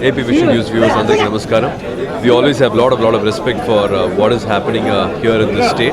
AP Vision News viewers, Andrik Namaskaram. We always have a lot of, lot of respect for uh, what is happening uh, here in this state.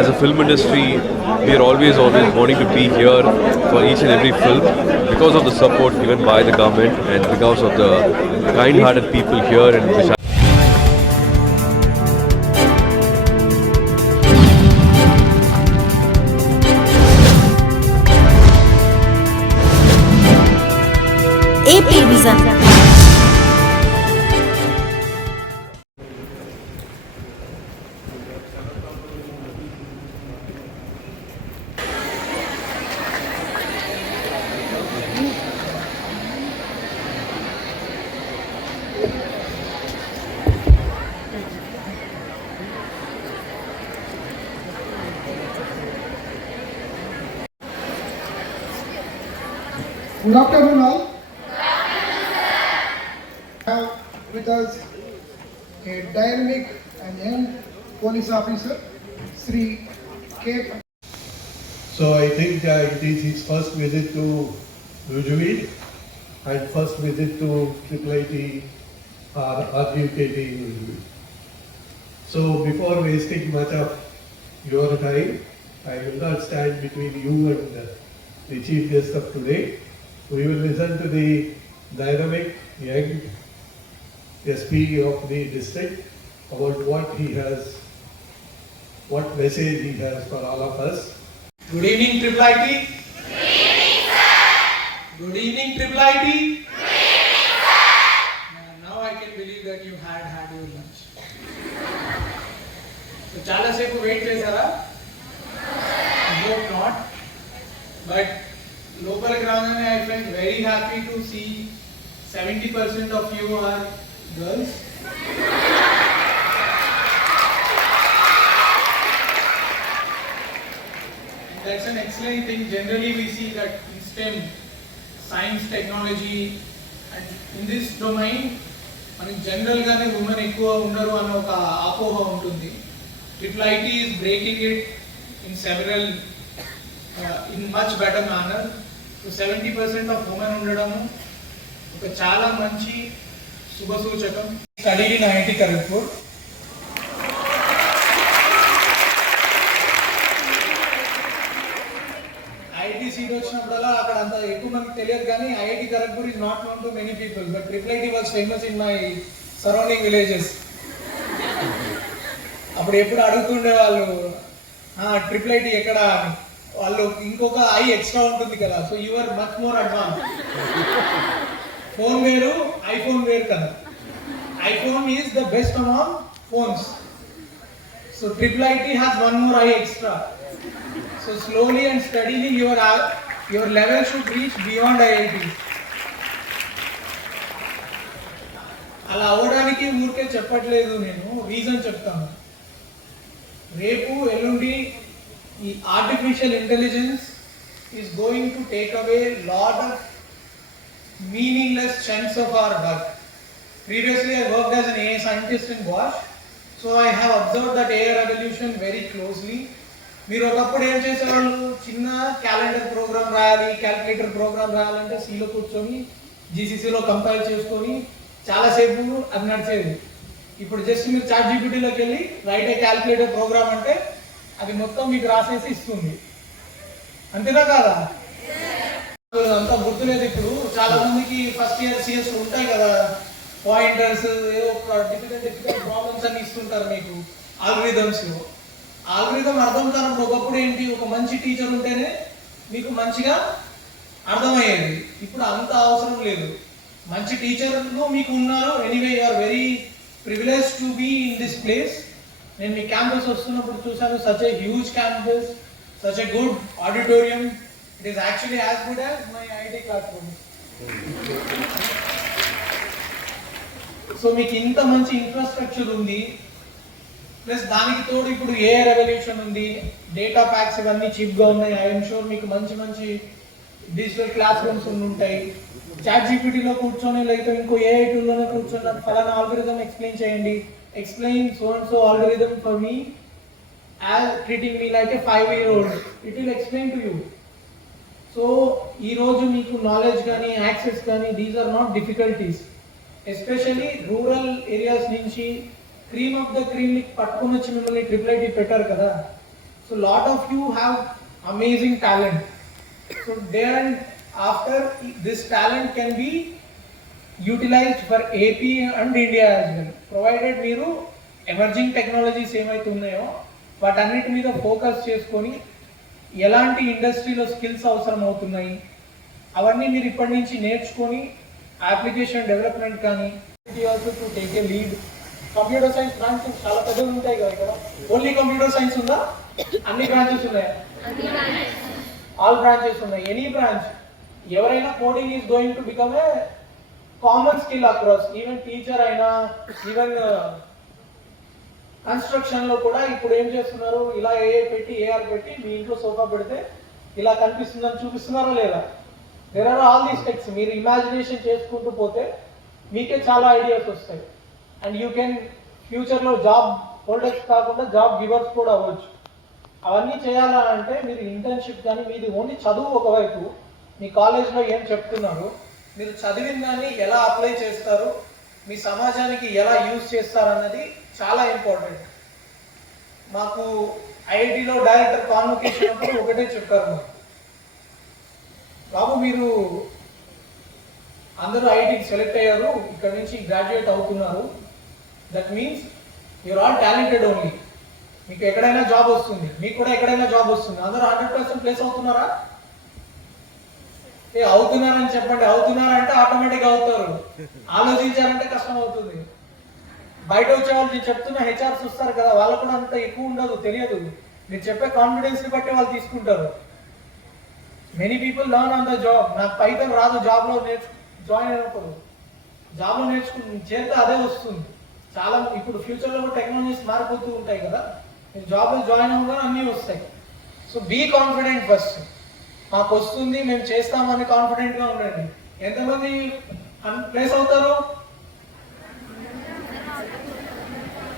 As a film industry, we are always, always wanting to be here for each and every film because of the support given by the government and because of the kind-hearted people here in Vishak. Good afternoon, all. Have with us a dynamic and young police officer, Sri K. So I think uh, it is his first visit to Ujjwid and first visit to Triple IT or RUKT in Ujjwid. So before wasting much of your time, I will not stand between you and uh, the chief guest of today. We will listen to the dynamic young SP of the district about what he has, what message he has for all of us. Good evening, Triple IT. Good evening, sir. Good evening, Triple IT. 70% of you are girls. and that's an excellent thing. Generally, we see that in STEM, science, technology, and in this domain, మనకి జనరల్గానే women ఎక్కువ ఉండరు అన్న ఒక అపోహ ఉంటుంది ఇట్లా it is breaking it in several in much better manner so seventy percent of women ఉండడము ఒక చాలా మంచి శుభ సూచకం. Study in IIT IIT seat వచ్చినప్పుడల్లా అక్కడ అంత ఎక్కువ మందికి తెలియదు కానీ IIT Kharagpur is not known to many people but triple IT was famous in my surrounding villages అప్పుడు ఎప్పుడు అడుగుతుండే వాళ్ళు ట్రిపుల్ ఐటీ ఎక్కడ? వాళ్ళు ఇంకొక ఐ ఎక్స్ట్రా ఉంటుంది కదా so you are much more advance phone వేరు ఐఫోన్ వేరు కదా. IPhone is the best among phones. So triple IT has one more I extra so slowly and steadily your your level should reach beyond IIT అలా అవ్వడానికి ఊరికే చెప్పట్లేదు నేను reason చెప్తాను. రేపు ఎల్లుండి ఈ artificial intelligence is going to take away lot of meaningless chunks of our work. Previously, I worked as an AI scientist in Bosch, so I have observed that AI revolution very closely. మీరు ఒకప్పుడు ఏం చేసేవాళ్ళు? చిన్న calendar program రాయాలి calculator program రాయాలంటే సీలో కూర్చొని జీసీసీలో compile చేసుకొని చాలాసేపు అది నడిచేది. ఇప్పుడు జస్ట్ మీరు చాట్ జీపీటీలోకి వెళ్ళి రైట్ ఏ క్యాలిక్యులేటర్ ప్రోగ్రామ్ అంటే అది మొత్తం మీకు రాసేసి ఇస్తుంది. అంతేనా కాదా? అంతా గుర్తులేదు ఇప్పుడు. చాలా మందికి ఫస్ట్ ఇయర్ సిఎస్ ఉంటాయి కదా. పాయింటర్స్ ఏదో ఒక డిఫికల్ట్ డిఫికల్ట్ ప్రాబ్లమ్స్ అన్ని ఇస్తుంటారు మీకు. ఆల్రిథమ్స్లో. ఆల్గరిథం అర్థం కానప్పుడు ఒకప్పుడు ఏంటి? ఒక మంచి టీచర్ ఉంటేనే మీకు మంచిగా అర్థమయ్యేది. ఇప్పుడు అంత అవసరం లేదు. మంచి టీచర్లు మీకు ఉన్నారు. Anyway you are very privilege to be in this place నేను మీ క్యాంపస్ వస్తున్నప్పుడు చూశాను such a huge campus such a good auditorium it is actually as good as my IT class room so మీకు ఇంత మంచి ఇన్ఫ్రాస్ట్రక్చర్ ఉంది. Plus దానికి తోడు ఇప్పుడు ఏ రెవల్యూషన్ ఉంది. డేటా ప్యాక్స్ ఇవన్నీ చీప్గా ఉన్నాయి. ఐఎమ్ షూర్ మీకు మంచి మంచి డిజిటల్ క్లాస్ రూమ్స్ ఉంటాయి. చాట్ జీపీటీలో కూర్చొని లేకపోతే ఇంకో ఏఐ టూల్లోనే కూర్చొని నాకు ఫలానా ఆల్గరిజం ఎక్స్ప్లెయిన్ చేయండి. Explain so and so algorithm for me as treating me like a five year old it will explain to you so ఈ రోజు మీకు నాలెడ్జ్ కానీ యాక్సెస్ కానీ these are not difficulties especially rural areas నుంచి cream of the క్రీమ్ని పట్టుకుని వచ్చి మిమ్మల్ని ట్రిపుల్ ఐటీ పెట్టారు కదా. So lot of you have amazing talent so day and after this talent can be utilized for AP and India as well provided మీరు emerging technologies ఏమైతే ఉన్నాయో వాటన్నిటి మీద ఫోకస్ చేసుకొని ఎలాంటి ఇండస్ట్రీలో స్కిల్స్ అవసరం అవుతున్నాయి అవన్నీ మీరు ఇప్పటి నుంచి నేర్చుకొని అప్లికేషన్ డెవలప్మెంట్ కానీ also to take a lead computer science branches చాలా పెద్దవి ఉంటాయి కదా ఇక్కడ. ఓన్లీ కంప్యూటర్ సైన్స్ ఉందా? అన్ని బ్రాంచెస్ ఉన్నాయా? ఆల్ బ్రాంచెస్ ఉన్నాయి. ఎనీ బ్రాంచ్ ఎవరైనా coding is going to become a common skill across even teacher అయినా ఈవెన్ కన్స్ట్రక్షన్లో కూడా ఇప్పుడు ఏం చేస్తున్నారు? ఇలా ఏఏ పెట్టి ఏఆర్ పెట్టి మీ ఇంట్లో సోఫా పెడితే ఇలా కనిపిస్తుందని చూపిస్తున్నారా లేదా? There are all these techs మీరు ఇమాజినేషన్ చేసుకుంటూ పోతే మీకే చాలా ఐడియాస్ వస్తాయి. అండ్ యూ కెన్ ఫ్యూచర్లో జాబ్ హోల్డర్స్ కాకుండా జాబ్ గివర్స్ కూడా అవ్వచ్చు. అవన్నీ చేయాలా అంటే మీరు ఇంటర్న్షిప్ కానీ మీది ఓన్లీ చదువు ఒకవైపు మీ కాలేజ్లో ఏం చెప్తున్నారు? మీరు చదివిన దాన్ని ఎలా అప్లై చేస్తారు? మీ సమాజానికి ఎలా యూజ్ చేస్తారు అన్నది చాలా ఇంపార్టెంట్ మాకు ఐఐటిలో డైరెక్టర్ కాన్వకేషన్ అప్పుడు ఒకటే చెప్పారు మాకు. బాబు మీరు అందరూ ఐఐటికి సెలెక్ట్ అయ్యారు ఇక్కడ నుంచి గ్రాడ్యుయేట్ అవుతున్నారు. That means you're all talented only మీకు ఎక్కడైనా జాబ్ వస్తుంది మీకు కూడా ఎక్కడైనా జాబ్ వస్తుంది. అందరూ హండ్రెడ్ పర్సెంట్ ప్లేస్ అవుతున్నారా? ఏ అవుతున్నారని చెప్పండి. అవుతున్నారంటే ఆటోమేటిక్గా అవుతారు. ఆలోచించారంటే కష్టం అవుతుంది. బయట వచ్చే వాళ్ళు నేను చెప్తున్న హెచ్ఆర్స్ వస్తారు కదా వాళ్ళకు కూడా అంత ఎక్కువ ఉండదు తెలియదు. మీరు చెప్పే కాన్ఫిడెన్స్ని బట్టి వాళ్ళు తీసుకుంటారు. Many people learn on the job నాకు పైతం రాదు జాబ్లో నేర్చు జాయిన్ అయినప్పుడు జాబ్లో నేర్చుకుని చేరితే అదే వస్తుంది. చాలా ఇప్పుడు ఫ్యూచర్లో టెక్నాలజీస్ మారిపోతూ ఉంటాయి కదా. మీరు జాబ్లో జాయిన్ అవ్వగానే అన్నీ వస్తాయి. సో బీ కాన్ఫిడెంట్ ఫస్ట్ మాకు వస్తుంది మేము చేస్తామని కాన్ఫిడెంట్గా ఉండండి. ఎంతమంది ప్లేస్ అవుతారు?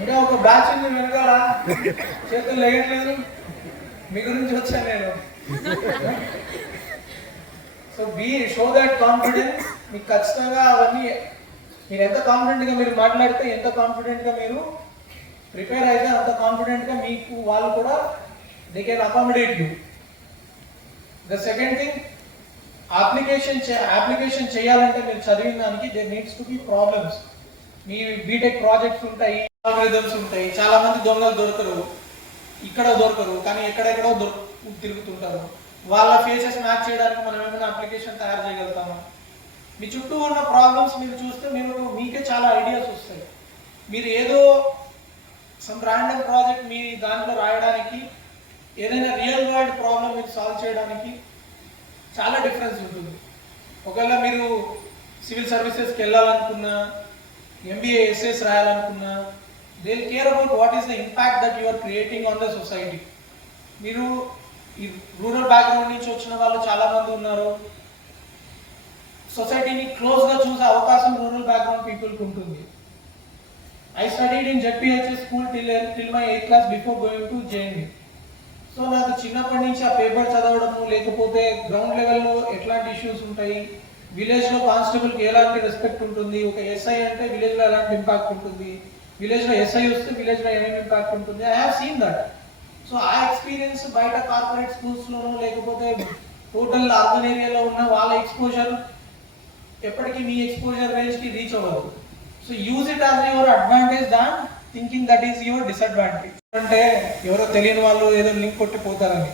ఇంకా ఒక బ్యాచ్ ఉంది వెనకాల. చేతులు లేయట్లేదు. మీ గురించి వచ్చాను నేను. So be show that confidence మీకు ఖచ్చితంగా అవన్నీ మీరు ఎంత కాన్ఫిడెంట్గా మీరు మాట్లాడితే ఎంత కాన్ఫిడెంట్గా మీరు ప్రిపేర్ అయితే అంత కాన్ఫిడెంట్గా మీకు వాళ్ళు కూడా they can accommodate you the second thing application application చేయాలంటే మీరు చదివిన దానికి they needs to be problems me BTech projects ఉంటాయి. ఆల్గరిథమ్స్ ఉంటాయి. చాలా మంది దొంగలు దొరకరు. ఇక్కడ దొరకరు. కానీ ఎక్కడెక్కడో దొర తిరుగుతుంటారు. వాళ్ళ ఫేసెస్ మ్యాచ్ చేయడానికి మనం ఏమైనా అప్లికేషన్ తయారు చేయగలుగుతాము? మీ చుట్టూ ఉన్న ప్రాబ్లమ్స్ మీరు చూస్తే మీరు మీకే చాలా ఐడియాస్ వస్తాయి. మీరు ఏదో సమ్ ర్యాండమ్ ప్రాజెక్ట్ మీ దాంట్లో రాయడానికి ఏదైనా రియల్ వరల్డ్ ప్రాబ్లం మీరు సాల్వ్ చేయడానికి చాలా డిఫరెన్స్ ఉంటుంది. ఒకవేళ మీరు సివిల్ సర్వీసెస్కి వెళ్ళాలనుకున్నా MBA SS రాయాలనుకున్నా they care about what is the impact that you are creating on the society మీరు ఈ రూరల్ బ్యాక్గ్రౌండ్ నుంచి వచ్చిన వాళ్ళు చాలామంది ఉన్నారు. సొసైటీని క్లోజ్గా చూసే అవకాశం రూరల్ బ్యాక్గ్రౌండ్ పీపుల్కి ఉంటుంది. I studied in ZPHS school till till my eighth class before going to JNU so నాకు చిన్నప్పటి నుంచి ఆ పేపర్ చదవడము లేకపోతే గ్రౌండ్ లెవెల్లో ఎట్లాంటి ఇష్యూస్ ఉంటాయి? విలేజ్లో కానిస్టేబుల్కి ఎలాంటి రెస్పెక్ట్ ఉంటుంది? ఒక ఎస్ఐ అంటే విలేజ్లో ఎలాంటి ఇంపాక్ట్ ఉంటుంది? విలేజ్లో ఎస్ఐ వస్తే విలేజ్లో ఏమేమి ఇంపాక్ట్ ఉంటుంది? I have seen that so uh experience బయట కార్పొరేట్ స్కూల్స్లోనూ లేకపోతే టోటల్ అర్బన్ ఏరియాలో ఉన్న వాళ్ళ ఎక్స్పోజర్ ఎప్పటికీ మీ ఎక్స్పోజర్ రేంజ్కి రీచ్ అవ్వదు. So use it as your advantage than thinking that is your disadvantage అంటే ఎవరో తెలియని వాళ్ళు ఏదో లింక్ కొట్టిపోతారని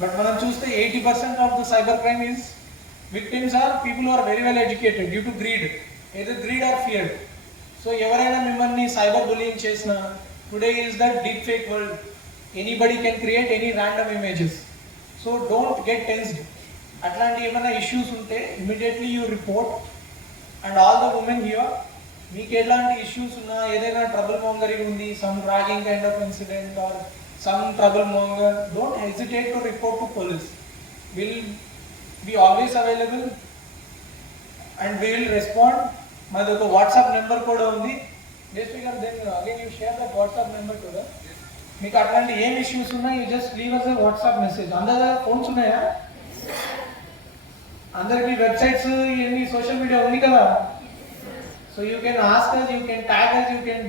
బట్ మనం చూస్తే eighty percent of the cyber crime is victims are people are very well educated due to greed ఏదో greed or feared so ఎవరైనా మిమ్మల్ని సైబర్ బులింగ్ చేసిన today is that deep fake world. Anybody can create any random images so don't get tensed. అట్లాంటి ఏమైనా issues ఉంటే immediately you report. And all the women here మీకు ఎలాంటి issues ఉన్నా ఏదైనా ట్రబుల్ మోంగరింగ్ ఉంది some ragging kind of incident or some trouble monger don't hesitate to report to police. Will be always available and we will respond మాది ఒక WhatsApp number కూడా ఉంది. Just గారు then again you share that WhatsApp number కూడా. మీకు అట్లాంటి ఏం issues ఉన్నా you just leave us WhatsApp message అందరి ఫోన్స్ ఉన్నాయా? అందరికి వెబ్సైట్స్ ఇవన్నీ సోషల్ మీడియా ఉంది కదా. So you can ask us you can tag us you can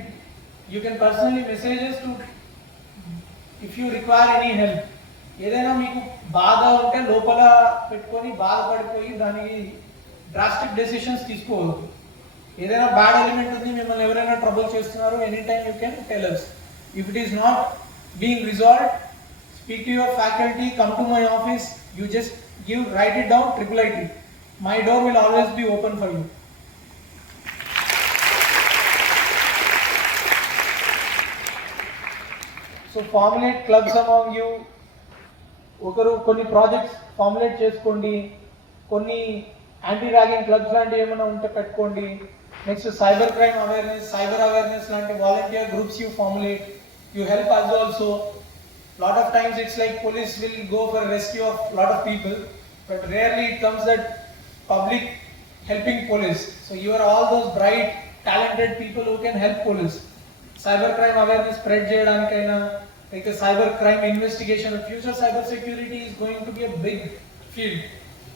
you can personally messages to if you require any help ఏదైనా మీకు బాధ ఉంటే లోపల పెట్టుకొని బాధపడిపోయి దానికి డ్రాస్టిక్ డెసిషన్స్ తీసుకోవద్దు. ఏదైనా బ్యాడ్ ఎలిమెంట్ ఉంది మిమ్మల్ని ఎవరైనా ట్రబుల్ చేస్తున్నారు any time you can tell us if it is not being resolve speak to your faculty come to my office you just give write it down triple IT my door will always be open for you so formulate clubs among you ఒకరు కొన్ని projects formulate చేసుకోండి. కొన్ని anti ragging clubs లాంటివి ఏమైనా ఉంటే పెట్టుకోండి. Next cyber crime awareness cyber awareness లాంటి volunteer groups you formulate you help us also lot of times it's like police will go for rescue of lot of people but rarely it comes that public helping police so you are all those bright talented people who can help police cyber crime awareness spread చేయడానికైనా లేక cyber crime investigation future cyber security is going to be a big field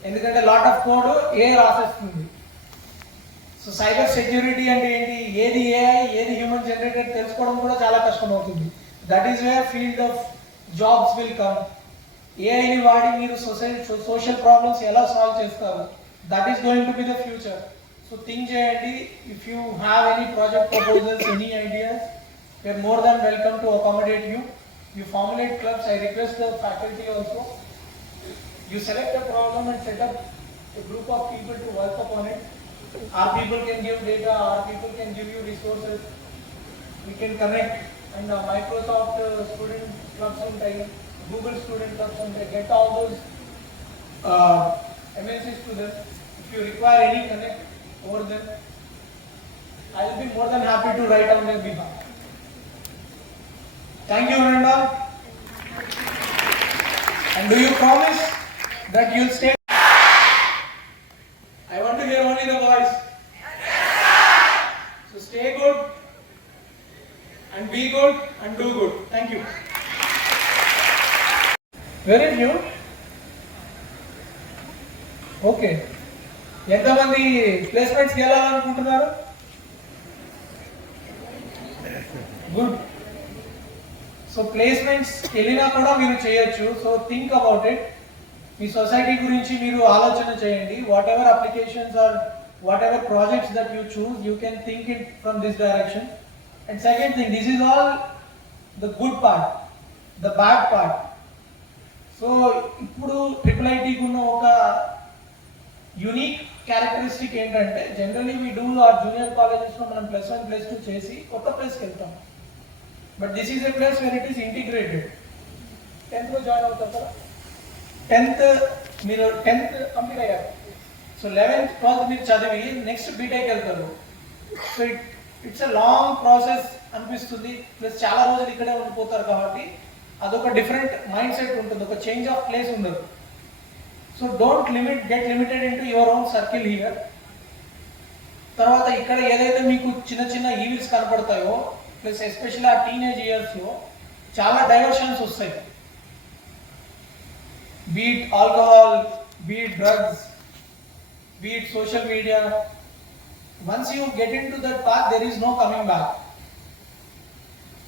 ఎందుకంటే lot of code ఏ రాసేస్తుంది so cyber security అంటే ఏంటి? ఏది AI ఏది human generated తెలుసుకోవడం కూడా చాలా కష్టం అవుతుంది. That is where field of jobs will come ఏఐని వాడి మీరు సొసైటీ సోషల్ ప్రాబ్లమ్స్ ఎలా సాల్వ్ చేస్తారు? That is going to be the future so think చేయండి. If you have any project proposals any ideas we are more than welcome to accommodate you you formulate clubs I request the faculty also you select a problem and set up group a group of people to work upon it. Our people can give data, our people can give you resources. We can connect and uh, Microsoft uh, student clubs and Google student clubs and get all those uh, students. If you require any connect over them, I will be more than happy to write on their behalf. Thank you, Brenda. And do you promise that you'll stay? Very is okay ఎంతమంది ప్లేస్మెంట్స్కి వెళ్ళాలనుకుంటున్నారు good so placements వెళ్ళినా కూడా మీరు చేయొచ్చు. So think about it మీ society గురించి మీరు ఆలోచన చేయండి. Whatever applications or whatever projects that you choose you can think it from this direction and second thing this is all the good part the bad part so ఇప్పుడు triple ఐటీకి ఉన్న ఒక unique characteristic ఏంటంటే generally we do or junior కాలేజెస్లో మనం plus one plus two చేసి కొత్త ప్లేస్కి వెళ్తాం. But this is a place when it is integrated టెన్త్లో జాయిన్ అవుతాం కదా? టెన్త్ మీరు టెన్త్ కంప్లీట్ అయ్యారు. సో లెవెన్త్ ట్వెల్త్ మీరు చదివి నెక్స్ట్ బీటెక్ వెళ్తారు. So it it's a long process అనిపిస్తుంది. ప్లస్ చాలా రోజులు ఇక్కడే ఉండిపోతారు కాబట్టి అదొక డిఫరెంట్ మైండ్ సెట్ ఉంటుంది ఒక చేంజ్ ఆఫ్ ప్లేస్ ఉండదు. So don't limit get limited in to your own circle here తర్వాత ఇక్కడ ఏదైతే మీకు చిన్న చిన్న ఈవిల్స్ కనపడతాయో ప్లస్ ఎస్పెషల్లీ ఆ టీనేజ్ ఇయర్స్లో చాలా డైవర్షన్స్ వస్తాయి. Be it alcohol be it drugs be it social media once you get in to that path there is no coming back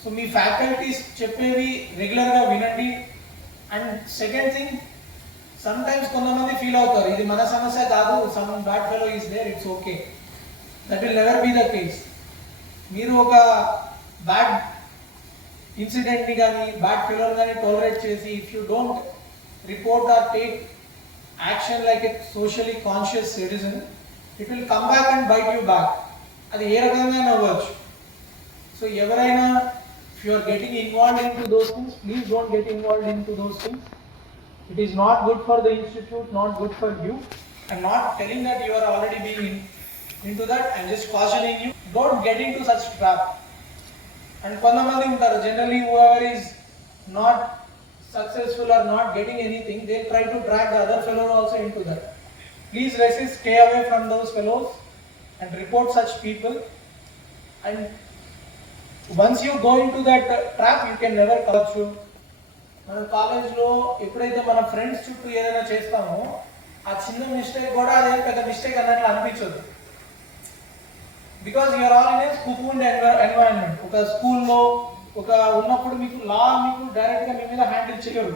so me faculties చెప్పేవి రెగ్యులర్గా వినండి. And second thing some times కొంతమంది feel అవుతారు ఇది మన సమస్య కాదు some bad fellow is there it's okay that will never be the case మీరు ఒక బ్యాడ్ ఇన్సిడెంట్ని కానీ బ్యాడ్ ఫెలోని కానీ టాలరేట్ చేసి if you don't report or take action like a socially conscious citizen it will come back and bite you back అది ఏ రకంగా అవ్వచ్చు. So ఎవరైనా If you are getting involved in to those things please don't get involved in to those things it is not good for the institute, not good for you. I'm not telling that you are already being in, into that. I'm just cautioning you. Don't get into such trap. And కొంతమంది ఉంటారు generally whoever is not successful or not getting anything, they try to drag the other fellow also into that. Please resist, stay away from those fellows and report such people. And once you go in that that trap you can never come through. మన కాలేజ్లో ఎప్పుడైతే మన friends చుట్టూ ఏదైనా చేస్తామో ఆ చిన్న mistake కూడా అదే పెద్ద మిస్టేక్ అన్నట్లు అనిపించదు. Because you're all in a school environment ఒక స్కూల్లో ఒక ఉన్నప్పుడు మీకు లా మీకు డైరెక్ట్గా మీ మీద హ్యాండిల్ చేయరు.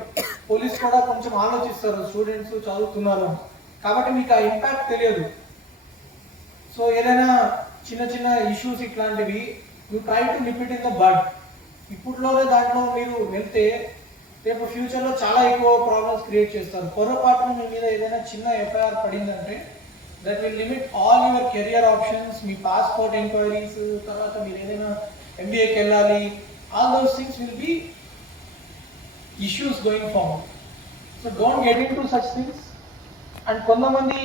పోలీస్ కూడా కొంచెం ఆలోచిస్తారు స్టూడెంట్స్ చదువుతున్నారు. కాబట్టి మీకు ఆ ఇంపాక్ట్ తెలియదు. సో ఏదైనా చిన్న చిన్న ఇష్యూస్ ఇట్లాంటివి you try to limit in the bud ఇప్పట్లోనే దాంట్లో మీరు వెళ్తే రేపు ఫ్యూచర్లో చాలా ఎక్కువ ప్రాబ్లమ్స్ క్రియేట్ చేస్తారు. పొరపాటున మీ మీద ఏదైనా చిన్న ఎఫ్ఐఆర్ పడిందంటే that will limit all your career options me passport enquiries తర్వాత మీరు ఏదైనా ఎంబీఏకి వెళ్ళాలి. All those things will be issues going forward so don't get in to such things and కొంతమంది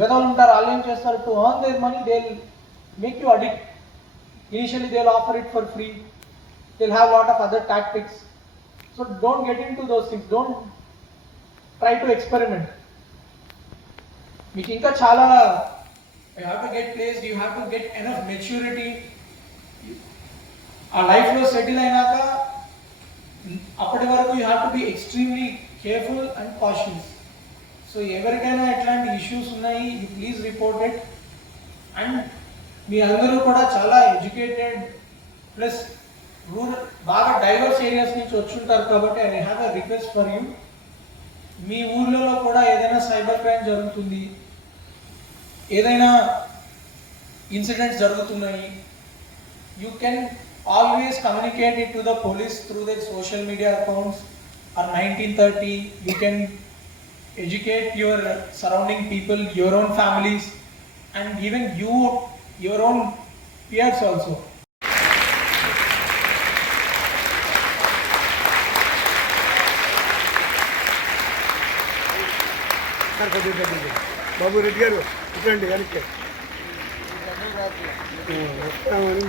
వెదలు ఉంటారు వాళ్ళు ఏం చేస్తారు? To earn their money they make you addict Initially they'll offer it for free. They'll have a lot of other tactics. So don't get into those things. Don't try to experiment. మీకు ఇంకా చాలా you have to get place you have to get enough maturity ఆ లైఫ్లో settle అయినాక అప్పటి వరకు you have to be extremely careful and cautious so ఎవరికైనా ఎట్లాంటి ఇష్యూస్ ఉన్నాయి you please report it and మీ అందరూ కూడా చాలా ఎడ్యుకేటెడ్ ప్లస్ రూరల్ బాగా డైవర్స్ ఏరియాస్ నుంచి వచ్చుంటారు కాబట్టి I have a request for you. మీ ఊర్లలో కూడా ఏదైనా సైబర్ క్రైమ్ జరుగుతుంది ఏదైనా ఇన్సిడెంట్స్ జరుగుతున్నాయి you can always communicate it to the police through the social media accounts or nineteen thirty. You can educate your surrounding people your own families and even you your own peers also. Babu Reddy గారు ఇటువంటి వెనక్కి. వస్తామని